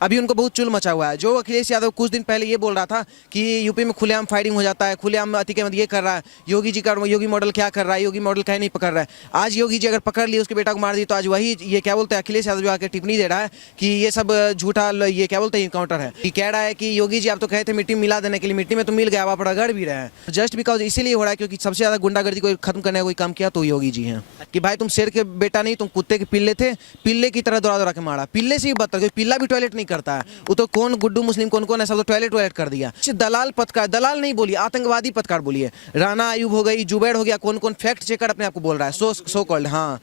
अभी उनको बहुत चुल मचा हुआ है। जो अखिलेश यादव कुछ दिन पहले ये बोल रहा था कि यूपी में खुलेआम फायरिंग हो जाता है, खुलेआम अतिक अहमद ये कर रहा है, योगी जी का योगी मॉडल क्या कर रहा है, योगी मॉडल कहीं नहीं पकड़ रहा है। आज योगी जी अगर पकड़ ली, उसके बेटा को मार दी, तो आज वही ये क्या बोलते हैं अखिलेश यादव जो आके टिप्पणी दे रहा है कि ये सब झूठा ये क्या बोलते हैं इनकाउंटर है। कि कह रहा है कि योगी जी आप तो कहे थे मिट्टी में मिला देने के लिए, मिट्टी में तो मिल गया, आप रगड़ भी रहे हैं। जस्ट बिकॉज इसीलिए हो रहा है क्योंकि सबसे ज्यादा गुंडागर्दी को खत्म करने का कोई काम किया तो योगी जी हैं। कि भाई तुम शेर के बेटा नहीं, तुम कुत्ते के पिल्ले थे, पिल्ले की तरह दौड़ा दौड़ा के मारा। पिल्ले से ही बदतर, क्योंकि पिल्ला भी टॉयलेट नहीं करता है। वो तो कौन गुड्डू मुस्लिम कौन कौन ऐसा तो टॉयलेट कर दिया। दलाल पत्रकार, दलाल नहीं बोलिए, आतंकवादी पत्रकार बोलिए। राना आयुब हो गई, जुबैर हो गया, कौन कौन फैक्ट चेकर अपने आप को बोल रहा है, सो कॉल्ड। हाँ,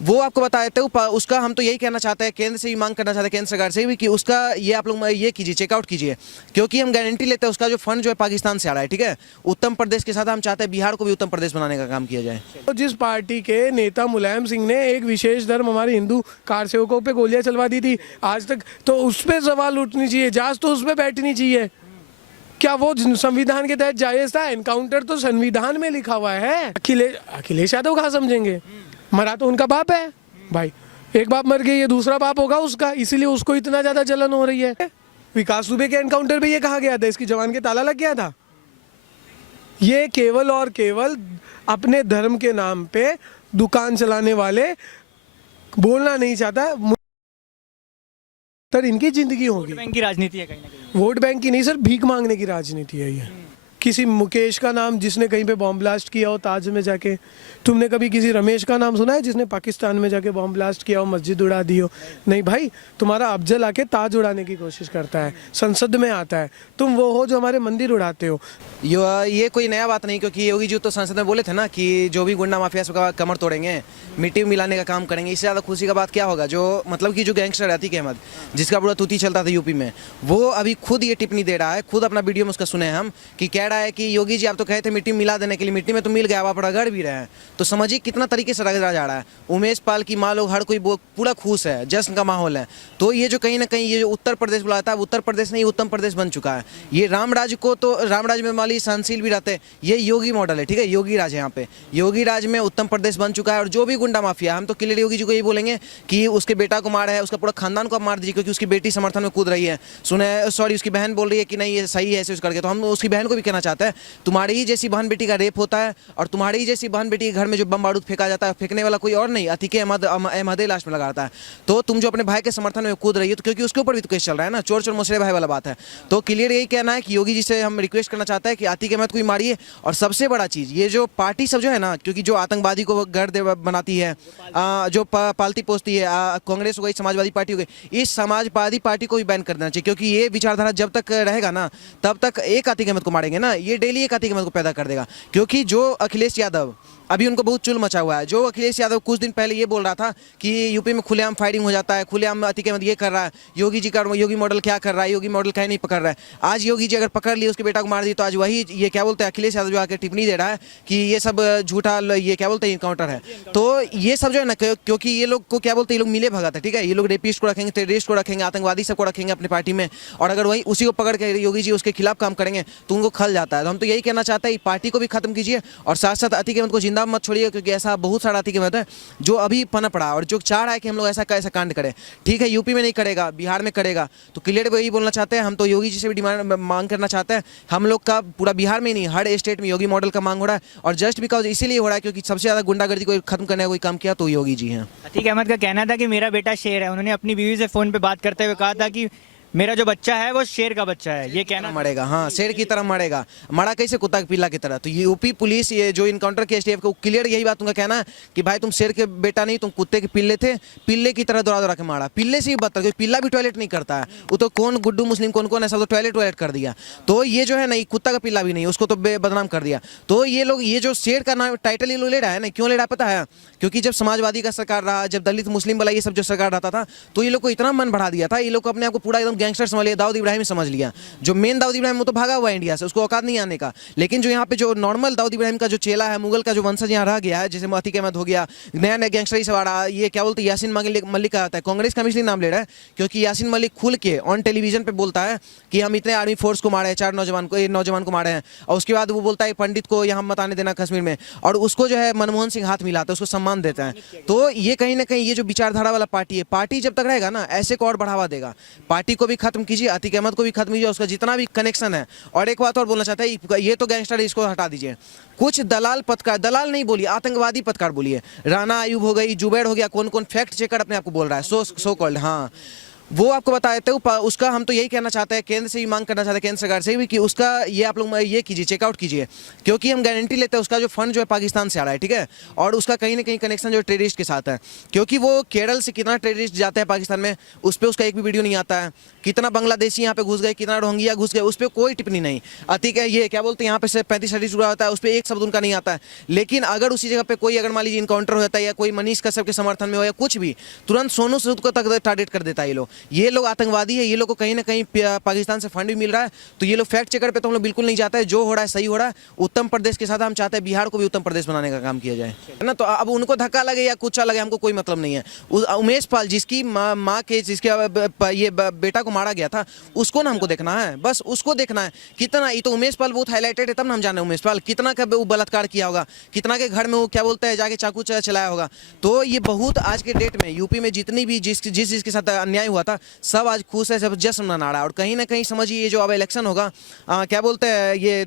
वो आपको बता देते हो। उसका हम तो यही कहना चाहते हैं, केंद्र से भी मांग करना चाहते हैं, केंद्र सरकार से भी, कि उसका ये आप लोग ये कीजिए, चेकआउट कीजिए, क्योंकि हम गारंटी लेते हैं उसका जो फंड जो है पाकिस्तान से आ रहा है। ठीक है, उत्तर प्रदेश के साथ हम चाहते हैं बिहार को भी उत्तर प्रदेश बनाने का काम किया जाए। तो जिस पार्टी के नेता मुलायम सिंह ने एक विशेष धर्म हमारे हिंदू कार सेवकों पे गोलियां चलवा दी थी आज तक, तो उस पर सवाल उठनी चाहिए, जांच तो उस पर बैठनी चाहिए। क्या वो संविधान के तहत जायज था? एनकाउंटर तो संविधान में लिखा हुआ है। अखिलेश यादव कहाँ समझेंगे? मरा तो उनका बाप है भाई, एक बाप मर गया, ये दूसरा बाप होगा उसका, इसीलिए उसको इतना ज्यादा जलन हो रही है। विकास दुबे के एनकाउंटर पे ये कहा गया था इसकी जवान के ताला लग गया था। ये केवल और केवल अपने धर्म के नाम पे दुकान चलाने वाले, बोलना नहीं चाहता, तर इनकी जिंदगी होगी। वोट बैंक की राजनीति है कहीं ना कहीं। वोट बैंक की नहीं सर, भीख मांगने की राजनीति है ये। किसी मुकेश का नाम जिसने कहीं पे बॉम्ब ब्लास्ट किया हो ताज में जाके, तुमने कभी किसी रमेश का नाम सुना है जिसने पाकिस्तान में जाके बॉम्ब ब्लास्ट किया हो, मस्जिद उड़ा दी हो? नहीं भाई, तुम्हारा अफजल आके ताज उड़ाने की कोशिश करता है, संसद में आता है, तुम वो हो जो हमारे मंदिर उड़ाते हो। ये कोई नया बात नहीं, क्योंकि योगी जी तो संसद में बोले थे ना कि जो भी गुंडा माफिया सबका कमर तोड़ेंगे, मिट्टी में मिलाने का काम करेंगे। इससे ज़्यादा खुशी का बात क्या होगा? जो मतलब कि जो गैंगस्टर अतीक अहमद, जिसका पूरा तूती चलता था यूपी में, वो अभी खुद ये टिप्पणी दे रहा है, खुद अपना वीडियो में उसका सुने हम, कि कह रहा है कि योगी जी आप तो कहे थे मिट्टी में मिला देने के लिए, मिट्टी में तो मिल गया, आप रगड़ भी रहे हैं। तो समझिए कितना तरीके से रगड़ा जा रहा है। उमेश पाल की माँ लोग, हर कोई पूरा खुश है, जश्न का माहौल है। तो ये जो कहीं ना कहीं ये जो उत्तर प्रदेश बुलाता है, उत्तर प्रदेश नहीं उत्तम प्रदेश बन चुका है। ये रामराज को तो रामराज में माली सहनशील भी रहते हैं, ये योगी मॉडल है। ठीक है, योगी राज है यहाँ पे, योगी राज में उत्तम प्रदेश बन चुका है। और जो भी गुंडा माफिया, हम तो क्लियर योगी जी को यही बोलेंगे कि उसके बेटा को मारा है, उसका पूरा खानदान को आप मार दीजिए, क्योंकि उसकी बेटी समर्थन में कूद रही है। उसकी बहन बोल रही है कि नहीं ये सही है ऐसे करके। तो हम उसकी बहन को भी कहना चाहते हैं, तुम्हारी ही जैसी बहन बेटी का रेप होता है, और तुम्हारी ही जैसी बहन बेटी के घर में जो बम बारूद फेंका जाता है, फेंकने वाला कोई और नहीं, अतीक अहमद लास्ट में लगाता है। तो तुम जो अपने भाई के समर्थन में कूद रही है, तो क्योंकि उसके ऊपर भी तो केस चल रहा है ना, चोर चोर मुसरे भाई वाला बात है। तो क्लियर यही कहना है कि योगी जी से हम रिक्वेस्ट करना चाहते हैं कि अतीक अहमद को ही मारिए। और सबसे बड़ा चीज़, ये जो पार्टी सब जो है ना, क्योंकि जो आतंकवादी को गढ़ बनाती है, जो पालती पोसती है, कांग्रेस हो गई, समाजवादी पार्टी हो गई, इस समाजवादी पार्टी को भी बैन कर देना चाहिए। क्योंकि ये विचारधारा जब तक रहेगा ना, तब तक एक अतीक अहमद को मारेंगे ना, ये डेली एक अतीक अहमद को पैदा कर देगा। क्योंकि जो अखिलेश यादव, अभी उनको बहुत चुल मचा हुआ है। जो अखिलेश यादव कुछ दिन पहले ये बोल रहा था कि यूपी में खुलेआम फायरिंग हो जाता है, खुलेआम अतीक अहमद ये कर रहा है, योगी जी का योगी मॉडल क्या कर रहा है, योगी मॉडल कहीं नहीं पकड़ रहा है। आज योगी जी अगर पकड़ ली, उसके बेटा को मार दी, तो आज वही ये क्या बोलते हैं अखिलेश यादव जो आके टिप्पणी दे रहा है कि ये सब झूठा ये क्या बोलते हैं इनकाउंटर है। तो ये सब जो है ना, क्योंकि ये लोग को क्या बोलते हैं, ये लोग मिले भगत है। ठीक है, ये लोग रेपिस्ट को रखेंगे, टेररिस्ट को रखेंगे, आतंकवादी सबको रखेंगे अपनी पार्टी में, और अगर वही उसी को पकड़ के योगी जी उसके खिलाफ काम करेंगे तो उनको खल जाता है। तो हम तो यही कहना चाहते हैं, पार्टी को भी खत्म कीजिए, और साथ साथ अतीक अहमद को जिंदा मत छोड़िए, क्योंकि ऐसा बहुत सारा अतीक अहमद है जो अभी पनप पड़ा और जो चाह रहा है कि हम लोग ऐसा कैसा कांड करें। ठीक है, यूपी में नहीं करेगा, बिहार में करेगा। तो क्लियर वही बोलना चाहते हैं हम, तो योगी जी से भी मांग करना चाहते हैं। हम लोग का पूरा बिहार में नहीं, हर स्टेट में योगी मॉडल का मांग हो रहा है, और जस्ट बिकॉज इसीलिए हो रहा है क्योंकि सबसे ज्यादा गुंडागर्दी को खत्म करने का कोई काम किया तो योगी जी हैं। अतीक अहमद का कहना था कि मेरा बेटा शेर है। उन्होंने अपनी बीवी से फोन पे बात करते हुए कहा था कि मेरा जो बच्चा है वो शेर का बच्चा है, ये कहना मरेगा। हाँ, शेर की तरह मरेगा, मरा कैसे कुत्ता के पिल्ला की तरह। तो यूपी पुलिस ये जो इनकाउंटर के एसटीएफ को क्लियर यही बात उनका कहना है कि भाई तुम शेर के बेटा नहीं, तुम कुत्ते के पिल्ले थे, पिल्ले की तरह दौड़ा दौड़ा के मारा। पिल्ले से ही बदतर, क्योंकि पिल्ला भी टॉयलेट नहीं करता है। वो तो कौन गुड्डू मुस्लिम कौन कौन ऐसा तो टॉयलेट कर दिया। तो ये जो है ना, कुत्ता का पिल्ला भी नहीं, उसको तो बदनाम कर दिया। तो ये लोग ये जो शेर का नाम टाइटल ये लोग ले रहा है ना, क्यों ले रहा है पता है? क्योंकि जब समाजवादी का सरकार रहा, जब दलित मुस्लिम वाला ये सब जो सरकार रहता था, तो ये लोग को इतना मन बढ़ा दिया था, ये लोग को अपने आप को पूरा एकदम गैंगस्टर समझ लिया, दाऊद इब्राहिम समझ लिया। जो मेन दाऊद इब्राहिम वो तो भागा हुआ है इंडिया से, उसको औकात नहीं आने का। लेकिन जो यहाँ पे जो नॉर्मल दाऊद इब्राहिम का जो चेला है, मुगल का जो वंशज यहाँ रह गया है, जैसे अतीक अहमद हो गया, नया नया गैंगस्टर सब आ रहा है। ये क्या बोलते हैं, यासीन मलिक का आता है, कांग्रेस का इसलिए नाम ले रहा है क्योंकि यासीन मलिक खुल के ऑन टेलीविजन पे बोलता है कि हम इतने आर्मी फोर्स को मारे हैं, 4 नौजवान को मारे हैं, और उसके बाद वो बोलता है पंडित को यहाँ मत आने देना कश्मीर में, और उसको जो है मनमोहन सिंह हाथ मिलाता है, उसको सम्मान देता है। तो ये कहीं ना कहीं ये जो विचारधारा वाला पार्टी है, पार्टी जब तक रहेगा ना, ऐसे को और बढ़ावा देगा। पार्टी को भी खत्म कीजिए, अतीक अहमद को भी खत्म कीजिए, उसका जितना भी कनेक्शन है। और एक बात और बोलना चाहता है, ये तो गैंगस्टर है, इसको हटा दीजिए। कुछ दलाल पत्रकार, दलाल नहीं बोलिए, आतंकवादी पत्रकार बोलिए, राना आयूब हो गई, जुबैर हो गया, कौन कौन फैक्ट चेकर अपने आप को बोल रहा है, सो कॉल्ड, हाँ वो आपको बता देते हो। उसका हम तो यही कहना चाहते हैं, केंद्र से भी मांग करना चाहते हैं, केंद्र सरकार से भी, कि उसका ये आप लोग ये कीजिए, चेकआउट कीजिए, क्योंकि हम गारंटी लेते हैं उसका जो फंड जो है पाकिस्तान से आ रहा है, ठीक है। और उसका कहीं ना कहीं कनेक्शन जो टेररिस्ट के साथ है, क्योंकि वो केरल से कितना टेररिस्ट जाते हैं पाकिस्तान में, उस पर उसका एक भी वीडियो नहीं आता है। कितना बांग्लादेशी यहाँ पे घुस गए, कितना रोहिंग्या घुस गए, उस पर कोई टिप्पणी नहीं आती है। ये क्या बोलते हैं, यहाँ पे से 35-36 हुआ होता है, उस पर एक शब्द उनका नहीं आता है। लेकिन अगर उसी जगह पे कोई, अगर मान लीजिए इनकाउंटर हो जाता है, या कोई मनीष कश्यप के समर्थन में हो, या कुछ भी, तुरंत सोनू सूद को तक टारगेट कर देता है ये लोग आतंकवादी है, ये लोग को कहीं ना कहीं पाकिस्तान से फंड भी मिल रहा है। तो ये लोग फैक्ट चेकर पे तो हम लोग बिल्कुल नहीं जाते हैं, जो हो रहा है सही हो रहा है। उत्तर प्रदेश के साथ हम चाहते हैं बिहार को भी उत्तर प्रदेश बनाने का काम किया जाए, है ना। तो अब उनको धक्का लगे या कुछ लगे, हमको कोई मतलब नहीं है। उमेश पाल जिसकी माँ के, जिसके ये बेटा को मारा गया था, उसको ना हमको देखना है, बस उसको देखना है। कितना, ये तो उमेश पाल बहुत हाईलाइटेड है, तब ना हम जाने उमेश पाल कितना का बलात्कार किया होगा, कितना के घर में वो क्या बोलते हैं जाके चाकू चलाया होगा। तो ये बहुत आज के डेट में यूपी में जितनी भी जिसके साथ अन्याय हुआ था, सब आज खुश है, सब जश्न मना रहा है। और कहीं ना कहीं समझिए, ये जो अब इलेक्शन होगा, क्या बोलते हैं ये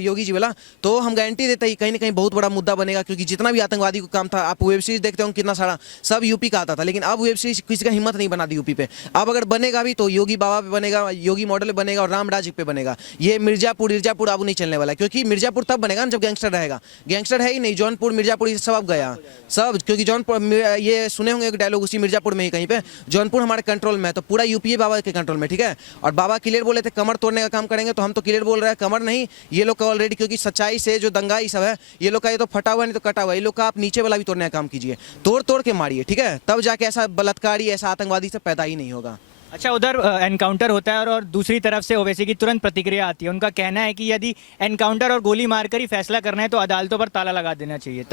योगी जी वाला, तो हम गारंटी देते हैं कहीं ना कहीं बहुत बड़ा मुद्दा बनेगा। क्योंकि जितना भी आतंकवादी को काम था, आप वेब सीरीज देखते हो कितना सारा, सब यूपी का आता था। लेकिन अब वेब सीरीज किसी का हिम्मत नहीं बना दी यूपी पे। अब अगर बनेगा भी तो योगी बाबा पे बनेगा, योगी मॉडल पे बनेगा, और राम राज पे बनेगा। ये मिर्जापुर अब नहीं चलने वाला, क्योंकि मिर्जापुर तब बनेगा ना जब गैंगस्टर रहेगा। गैंगस्टर है ही नहीं, जौनपुर मिर्जापुर ये सब अब गया सब। क्योंकि जौनपुर, ये सुने होंगे एक डायलॉग उसी मिर्जापुर में ही कहीं पे, जौनपुर हमारे कंट्रोल में है, तो पूरा यूपी बाबा के कंट्रोल में, ठीक है। और बाबा क्लियर बोले थे कमर तोड़ने का काम करेंगे, तो हम तो क्लियर बोल रहे हैं कमर नहीं, ये लोग का ऑलरेडी, क्योंकि सच्चाई से जो दंगा ये सब है, ये लोग का ये तो फटा हुआ नहीं तो कटा हुआ, ये लोग का आप नीचे वाला भी तोड़ने का काम कीजिए, तोड़ के मारिए, ठीक है। तब जाके ऐसा बलात्कारी, ऐसा आतंकवादी सब पैदा ही नहीं होगा। अच्छा, उधर एनकाउंटर होता है और दूसरी तरफ से ओवैसी की तुरंत प्रतिक्रिया आती है। उनका कहना है कि यदि एनकाउंटर और गोली मारकर ही फैसला करना है तो अदालतों पर ताला लगा देना चाहिए,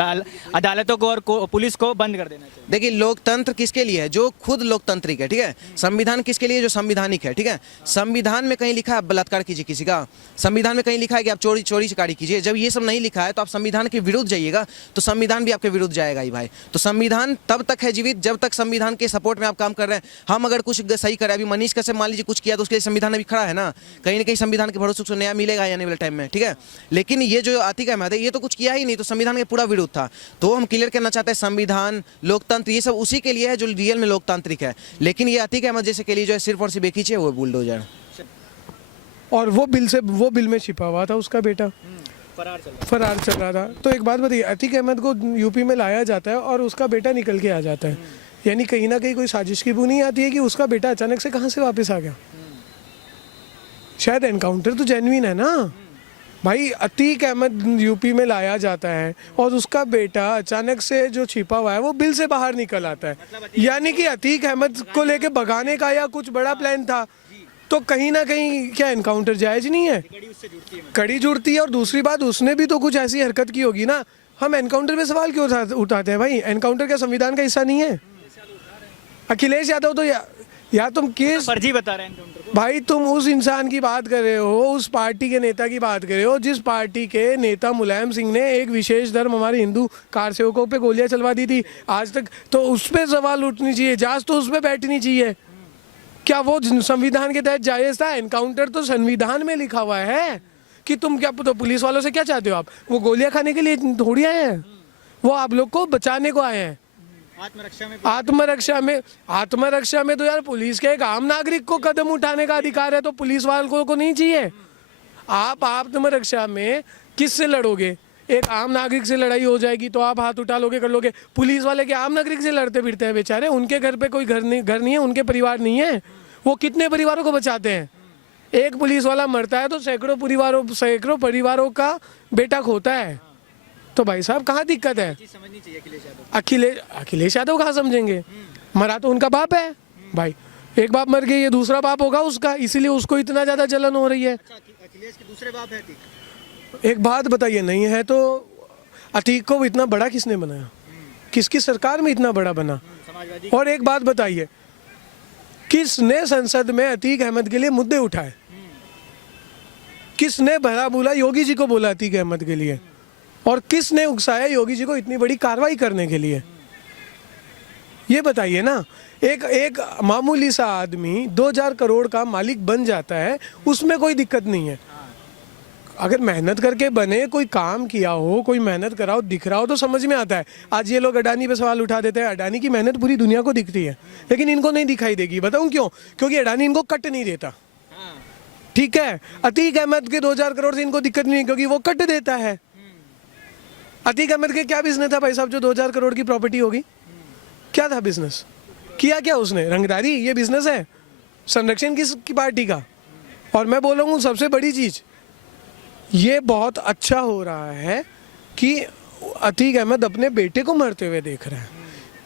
अदालतों को और पुलिस को बंद कर देना चाहिए। देखिए, लोकतंत्र किसके लिए है? जो खुद लोकतांत्रिक है, ठीक है। संविधान किसके लिए? जो संविधानिक है, ठीक है। संविधान में कहीं लिखा है बलात्कार कीजिए किसी का? संविधान में कहीं लिखा है कि आप चोरी चकारी कीजिए? जब ये सब नहीं लिखा है तो आप संविधान के विरुद्ध जाइएगा, तो संविधान भी आपके विरुद्ध जाएगा ही भाई। तो संविधान तब तक है जीवित जब तक संविधान के सपोर्ट में आप काम कर रहे हैं। हम अगर कुछ सही करें, अभी मनीष कश्यप मान लीजिए कुछ किया, तो उसके लिए संविधान अभी खड़ा है ना, कहीं ना कहीं संविधान के भरोसे से नया मिलेगा आने वाले टाइम में, ठीक है। लेकिन ये जो अतीक अहमद है, ये तो कुछ किया ही नहीं, तो संविधान के पूरा विरुद्ध था। तो हम क्लियर करना चाहते हैं, संविधान, लोकतंत्र, ये सब उसी के लिए है जो रियल में लोकतांत्रिक है। लेकिन ये अतीक अहमद जैसे के लिए जो है सिर्फ और सिर्फ एक ही है, वो बुलडोजर। और वो बिल में छिपा हुआ था उसका बेटा, फरार चल रहा था। तो एक बात बताइए, अतीक अहमद को यूपी में लाया जाता है और उसका बेटा निकल के आ जाता है, यानी कहीं ना कहीं कोई साजिश की बुनी आती है कि उसका बेटा अचानक से कहाँ से वापस आ गया। शायद एनकाउंटर तो जेन्युइन है ना भाई। अतीक अहमद यूपी में लाया जाता है और उसका बेटा अचानक से जो छिपा हुआ है वो बिल से बाहर निकल आता है, यानी कि अतीक अहमद को लेके भगाने का या कुछ बड़ा प्लान था। तो कहीं ना कहीं क्या एनकाउंटर जायज नहीं है? कड़ी जुड़ती है। और दूसरी बात, उसने भी तो कुछ ऐसी हरकत की होगी ना। हम एनकाउंटर पे सवाल क्यों उठाते हैं भाई? एनकाउंटर क्या संविधान का हिस्सा नहीं है? अखिलेश यादव तो या तुम केस फर्जी बता रहे हैं भाई, तुम उस इंसान की बात कर रहे हो, उस पार्टी के नेता की बात कर रहे हो जिस पार्टी के नेता मुलायम सिंह ने एक विशेष धर्म हमारे हिंदू कार सेवकों पे गोलियां चलवा दी थी आज तक। तो उस पर सवाल उठनी चाहिए, जांच तो उस पर बैठनी चाहिए। क्या वो संविधान के तहत जायज था? एनकाउंटर तो संविधान में लिखा हुआ है कि तुम क्या, तो पुलिस वालों से क्या चाहते हो आप? वो गोलियां खाने के लिए थोड़ी आए हैं, वो आप लोग को बचाने को आए हैं। आत्मरक्षा में तो यार पुलिस के एक आम नागरिक को कदम उठाने का अधिकार है, तो पुलिस वालों को नहीं चाहिए? आप आत्मरक्षा में किससे लड़ोगे? एक आम नागरिक से लड़ाई हो जाएगी तो आप हाथ उठा लोगे, कर लोगे। पुलिस वाले के आम नागरिक से लड़ते फिरते हैं बेचारे, उनके घर पे कोई घर नहीं है, उनके परिवार नहीं है, वो कितने परिवारों को बचाते हैं? एक पुलिस वाला मरता है तो सैकड़ों परिवारों का बेटा खोता है। तो भाई साहब कहाँ दिक्कत है? अखिलेश यादव कहाँ समझेंगे? मरा तो उनका बाप है भाई, एक बाप मर गया, ये दूसरा बाप होगा उसका, इसीलिए उसको इतना ज्यादा जलन हो रही है। अखिलेश के दूसरे बाप है। एक बात बताइए, नहीं है तो अतीक को इतना बड़ा किसने बनाया? किसकी सरकार में इतना बड़ा बना? और एक बात बताइए, किसने संसद में अतीक अहमद के लिए मुद्दे उठाए? किसने भला बुला योगी जी को बोला अतीक अहमद के लिए? और किसने उकसाया योगी जी को इतनी बड़ी कार्रवाई करने के लिए? ये बताइए ना। एक एक मामूली सा आदमी 2000 करोड़ का मालिक बन जाता है, उसमें कोई दिक्कत नहीं है। अगर मेहनत करके बने, कोई काम किया हो, कोई मेहनत करा हो, दिख रहा हो तो समझ में आता है। आज ये लोग अडानी पे सवाल उठा देते हैं, अडानी की मेहनत पूरी दुनिया को दिखती है लेकिन इनको नहीं दिखाई देगी। बताऊं क्यों? क्योंकि अडानी इनको कट नहीं देता। ठीक है, अतीक अहमद के 2000 करोड़ से इनको दिक्कत नहीं, क्योंकि वो कट देता है। अतीक अहमद के क्या बिजनेस था भाई साहब जो 2000 करोड़ की प्रॉपर्टी होगी? क्या था बिजनेस? किया क्या उसने? रंगदारी? ये बिजनेस है? संरक्षण किसकी पार्टी का? और मैं बोल रहा हूँ सबसे बड़ी चीज, ये बहुत अच्छा हो रहा है कि अतीक अहमद अपने बेटे को मरते हुए देख रहा है।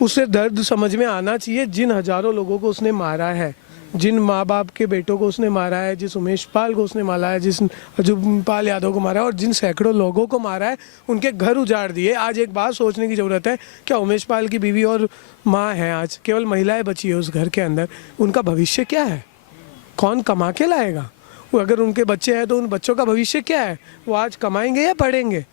उसे दर्द समझ में आना चाहिए। जिन हजारों लोगों को उसने मारा है, जिन माँ बाप के बेटों को उसने मारा है, जिस उमेश पाल को उसने मारा है, जिस अजूपाल यादव को मारा है और जिन सैकड़ों लोगों को मारा है, उनके घर उजाड़ दिए। आज एक बात सोचने की ज़रूरत है, क्या उमेश पाल की बीवी और माँ है, आज केवल महिलाएं बची है उस घर के अंदर, उनका भविष्य क्या है? कौन कमा के लाएगा? वो अगर उनके बच्चे हैं तो उन बच्चों का भविष्य क्या है? वो आज कमाएंगे या पढ़ेंगे?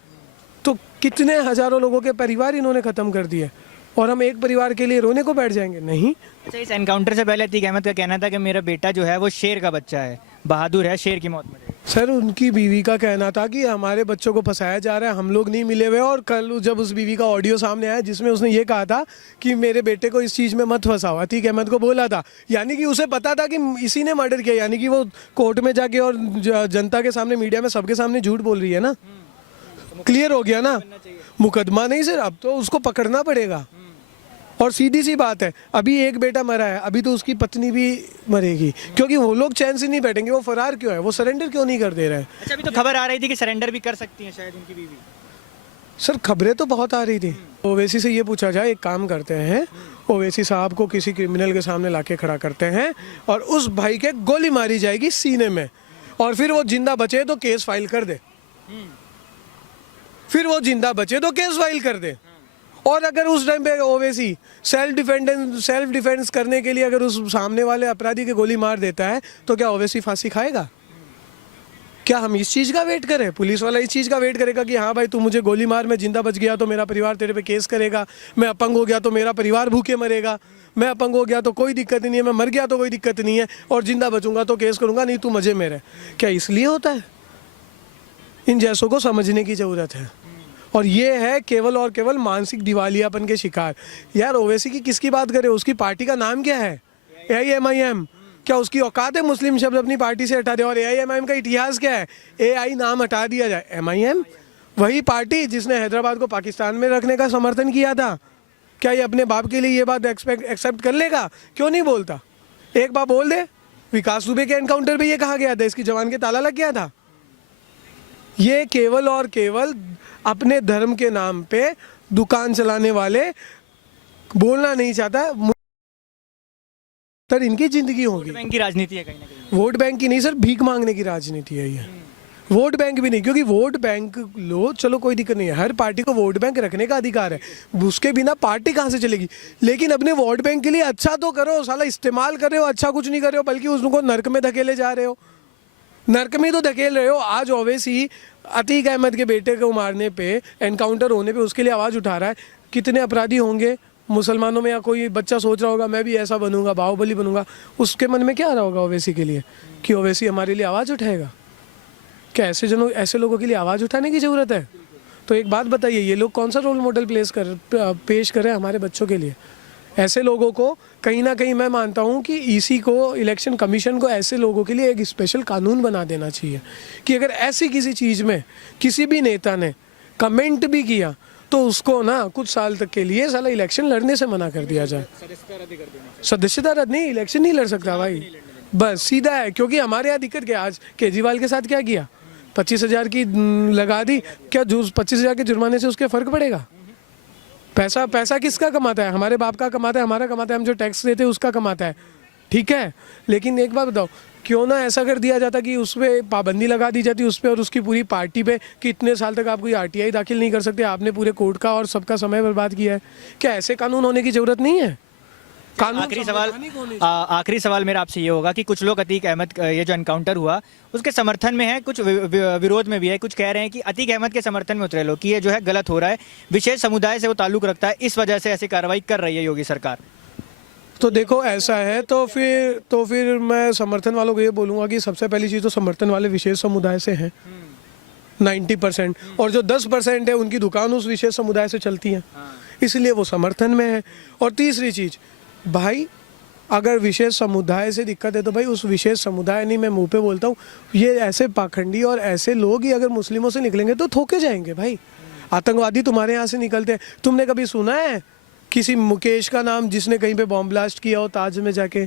तो कितने हजारों लोगों के परिवार इन्होंने ख़त्म कर दिए और हम एक परिवार के लिए रोने को बैठ जाएंगे? नहीं। अच्छा, इस एनकाउंटर से पहले अतीक अहमद का कहना था कि मेरा बेटा जो है वो शेर का बच्चा है, बहादुर है, शेर की मौत मरे। सर, उनकी बीवी का कहना था कि हमारे बच्चों को फंसाया जा रहा है, हम लोग नहीं मिले हुए। और कल जब उस बीवी का ऑडियो सामने आया जिसमें उसने ये कहा था कि मेरे बेटे को इस चीज़ में मत फंसाओ, अतीक अहमद को बोला था, यानी कि उसे पता था कि इसी ने मर्डर किया। यानी कि वो कोर्ट में जाके और जनता के सामने, मीडिया में, सबके सामने झूठ बोल रही है ना। क्लियर हो गया ना? मुकदमा नहीं सर, अब तो उसको पकड़ना पड़ेगा। और सीधी सी बात है, अभी एक बेटा मरा है, अभी तो उसकी पत्नी भी मरेगी, क्योंकि वो लोग चैन से नहीं बैठेंगे। वो फरार क्यों है? वो सरेंडर क्यों नहीं कर दे रहे हैं? अच्छा, अभी तो खबर आ रही थी कि सरेंडर भी कर सकती हैं शायद उनकी बीवी। सर, खबरें तो बहुत आ रही थी। ओवैसी से ये पूछा जाए, एक काम करते हैं, ओवैसी साहब को किसी क्रिमिनल के सामने लाके खड़ा करते हैं और उस भाई के गोली मारी जाएगी सीने में, और फिर वो जिंदा बचे तो केस फाइल कर दे। फिर वो जिंदा बचे तो केस फाइल कर दे। और अगर उस टाइम पे ओवैसी सेल्फ डिफेंस करने के लिए अगर उस सामने वाले अपराधी के गोली मार देता है तो क्या ओवैसी फांसी खाएगा? क्या हम इस चीज़ का वेट करें? पुलिस वाला इस चीज़ का वेट करेगा कि हाँ भाई तू मुझे गोली मार, मैं जिंदा बच गया तो मेरा परिवार तेरे पे केस करेगा, मैं अपंग हो गया तो मेरा परिवार भूखे मरेगा, मैं अपंग हो गया तो कोई दिक्कत नहीं है, मैं मर गया तो कोई दिक्कत नहीं है, और जिंदा बचूंगा तो केस करूंगा, नहीं तू मजे में रह। क्या इसलिए होता है? इन जैसों को समझने की ज़रूरत है। और ये है केवल और केवल मानसिक दिवालियापन के शिकार। यार, ओवैसी की किसकी बात करें? उसकी पार्टी का नाम क्या है? AIMIM। क्या उसकी औकात है मुस्लिम शब्द अपनी पार्टी से हटा दे? और AIMIM का इतिहास क्या है? AI नाम हटा दिया जाए, MIM वही पार्टी जिसने हैदराबाद को पाकिस्तान में रखने का समर्थन किया था। क्या ये अपने बाप के लिए ये बात एक्सेप्ट कर लेगा? क्यों नहीं बोलता? एक बार बोल दे। विकास दुबे के एनकाउंटर में ये कहा गया था, इसकी जवान के ताला लग गया था। ये केवल और केवल अपने धर्म के नाम पे दुकान चलाने वाले, बोलना नहीं चाहता, सर इनकी जिंदगी होगी। वोट बैंक की राजनीति है कहीं ना कहीं। वोट बैंक की नहीं सर, भीख मांगने की राजनीति है ये। वोट बैंक भी नहीं, क्योंकि वोट बैंक लो चलो कोई दिक्कत नहीं है, हर पार्टी को वोट बैंक रखने का अधिकार है, उसके बिना पार्टी कहाँ से चलेगी। लेकिन अपने वोट बैंक के लिए अच्छा तो करो, साला इस्तेमाल कर रहे हो, अच्छा कुछ नहीं कर रहे हो, बल्कि उसको नर्क में धकेले जा रहे हो। नर्क में तो धकेल रहे हो। आज ओवैसी अतीक अहमद के बेटे को मारने पे, एनकाउंटर होने पे उसके लिए आवाज़ उठा रहा है। कितने अपराधी होंगे मुसलमानों में, या कोई बच्चा सोच रहा होगा मैं भी ऐसा बनूंगा, बाहुबली बनूंगा, उसके मन में क्या आ रहा होगा ओवैसी के लिए कि ओवैसी हमारे लिए आवाज़ उठाएगा? क्या ऐसे लोगों के लिए आवाज़ उठाने की ज़रूरत है? तो एक बात बताइए, ये लोग कौन सा रोल मॉडल पेश कर रहे हैं हमारे बच्चों के लिए? ऐसे लोगों को कहीं ना कहीं मैं मानता हूँ कि ईसी को, इलेक्शन कमीशन को ऐसे लोगों के लिए एक स्पेशल कानून बना देना चाहिए कि अगर ऐसी किसी चीज़ में किसी भी नेता ने कमेंट भी किया तो उसको ना कुछ साल तक के लिए साला इलेक्शन लड़ने से मना कर दिया जाए। सदस्यता रद्द नहीं, इलेक्शन नहीं लड़ सकता भाई, बस सीधा है। क्योंकि हमारे यहाँ दिक्कत क्या, आज केजरीवाल के साथ क्या किया, 25,000 की लगा दी, क्या 25,000 के जुर्माने से उसके फर्क पड़ेगा? पैसा किसका कमाता है? हमारे बाप का कमाता है, हमारा कमाता है, हम जो टैक्स देते हैं उसका कमाता है, ठीक है। लेकिन एक बात बताओ, क्यों ना ऐसा कर दिया जाता कि उस पर पाबंदी लगा दी जाती उस पर और उसकी पूरी पार्टी पे कि इतने साल तक आप कोई RTI दाखिल नहीं कर सकते, आपने पूरे कोर्ट का और सबका समय बर्बाद किया है। क्या ऐसे कानून होने की ज़रूरत नहीं है? आखिरी सवाल मेरा आपसे ये होगा कि कुछ लोग अतीक अहमद ये जो एनकाउंटर हुआ उसके समर्थन में है, कुछ विरोध में भी है। कुछ कह रहे हैं कि अतीक अहमद के समर्थन में उतरे लोग कि ये जो है गलत हो रहा है, विशेष समुदाय से वो ताल्लुक रखता है, इस वजह से ऐसी कार्रवाई कर रही है योगी सरकार। तो देखो ऐसा है, तो फिर मैं समर्थन वालों को ये बोलूँगा कि सबसे पहली चीज़ तो समर्थन वाले विशेष समुदाय से हैं 90%, और जो 10% है उनकी दुकान उस विशेष समुदाय से चलती है, इसलिए वो समर्थन में है। और तीसरी चीज़, भाई अगर विशेष समुदाय से दिक्कत है तो भाई उस विशेष समुदाय, नहीं मैं मुंह पे बोलता हूँ, ये ऐसे पाखंडी और ऐसे लोग ही अगर मुस्लिमों से निकलेंगे तो ठोके जाएंगे भाई। आतंकवादी तुम्हारे यहाँ से निकलते हैं। तुमने कभी सुना है किसी मुकेश का नाम जिसने कहीं पे बॉम्ब ब्लास्ट किया हो ताज में जाके?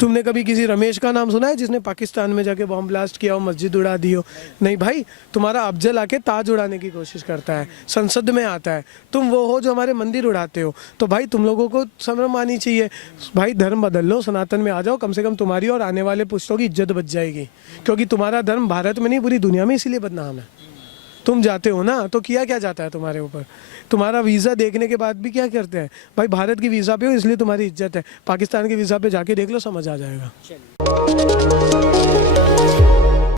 तुमने कभी किसी रमेश का नाम सुना है जिसने पाकिस्तान में जाके बॉम्ब ब्लास्ट किया हो, मस्जिद उड़ा दी हो? नहीं भाई, तुम्हारा अफजल आके ताज उड़ाने की कोशिश करता है, संसद में आता है, तुम वो हो जो हमारे मंदिर उड़ाते हो। तो भाई तुम लोगों को शर्म आनी चाहिए भाई, धर्म बदल लो, सनातन में आ जाओ, कम से कम तुम्हारी और आने वाले पुश्तों की इज्जत बच जाएगी, क्योंकि तुम्हारा धर्म भारत में नहीं पूरी दुनिया में इसीलिए बदनाम है। तुम जाते हो ना तो किया क्या जाता है तुम्हारे ऊपर? तुम्हारा वीज़ा देखने के बाद भी क्या करते हैं भाई, भारत की वीज़ा पे हो इसलिए तुम्हारी इज्जत है, पाकिस्तान की वीज़ा पे जाके देख लो, समझ आ जाएगा।